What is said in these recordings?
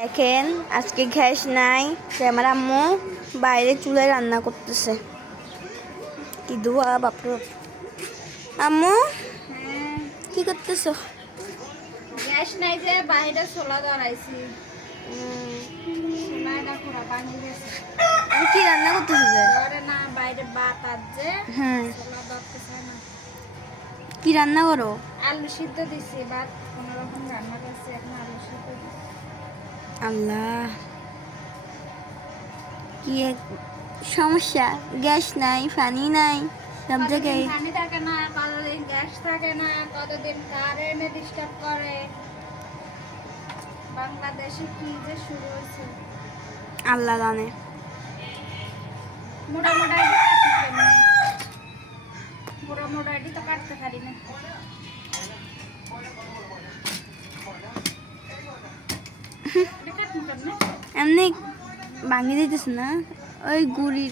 দেখেন আজকে গ্যাস নাই, আমার আম্মু বাইরে চুলায় রান্না করতেছে। কি ধোয়া বাপরে বাপ। আম্মু কি করতেছো? গ্যাস নাই যে বাইরে চোলা ধরাইছি। চুলাটা পুরা ভাঙি গেছে। কি রান্না করতেছো যে? ধরে না বাইরে বাত আছে, চোলা ধরতেছে না। কি রান্না করো? আলু সিদ্ধ দিছি, ভাত কোনো রকম রান্না করছি, এখন আলু সিদ্ধ দিছি। আল্লাহ, কি এক সমস্যা! গ্যাস নাই, পানি নাই, সব জায়গায়। পানি থাকে না, কতদিন গ্যাস থাকে না, কতদিন কারেন্ট ডিস্টার্ব করে। বাংলাদেশে কি যে শুরু হয়েছে আল্লাহ জানে। মোটামুটি তো কাটতে পারি না। এমনি ভাঙি দিতেছে না ওই গুড়ি।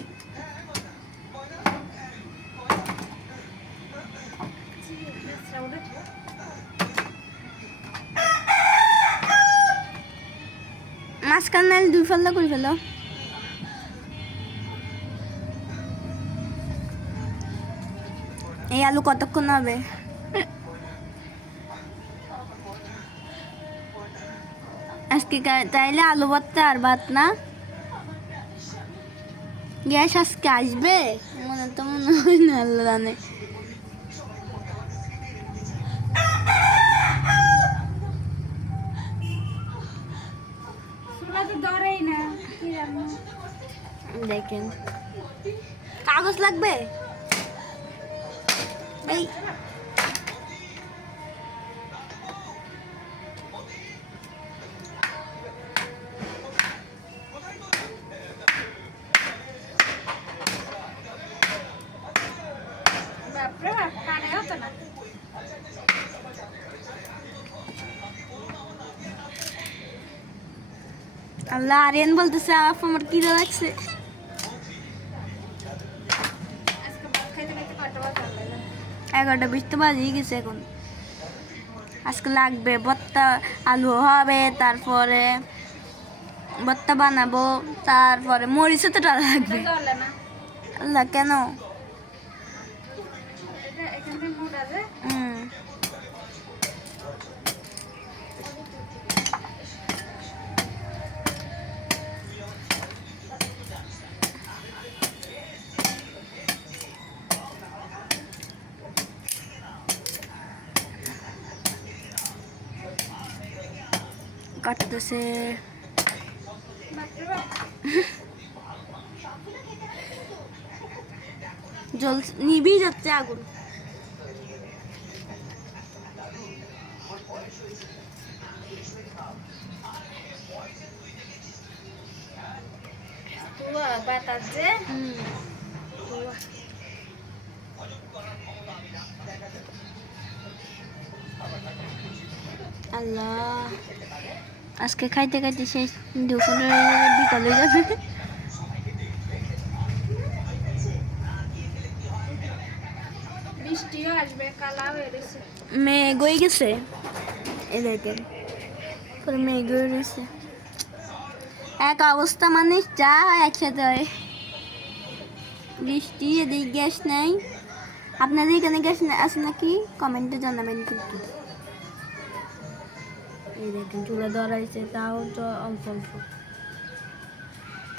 মাঝখান নাইলে দুই ফাল্লা করে ফেলো। এই আলু কতক্ষণ হবে? আজকে তাইলে আলু ভর্তা আর ভাত না? গ্যাস আজকে আসবে মনে তো মনে হয় না, আল্লাহ জানে। দেখেন কাগজ লাগবে। এই আল্লাহ, আরিয়ান বলতেছে আপু আমার কি লাগছে। 11:20 তো বাজেই গেছে এখন। আজকে লাগবে ভর্তা, আলু হবে, তারপরে ভর্তা বানাবো, তারপরে মরিচও তো লাগবে। আল্লাহ কেন? কাটতেছে জল নিভেই যাচ্ছে আগুন। আল্লাহ, আজকে খাইতে খাইতে শেষ, দুপুরে বিকালে যাবে। মেঘ হয়ে গেছে, এই দেখেন পুরো মেঘ হয়ে গেছে। এক অবস্থা মানুষ যা একসাথে হয়। বৃষ্টি, এদিকে গ্যাস নাই। আপনাদের এখানে গ্যাস আছে নাকি কমেন্টে জানাবেন কিন্তু। এই দেখেন চুলা ধরাইছে, তাও তো অল্প অল্প।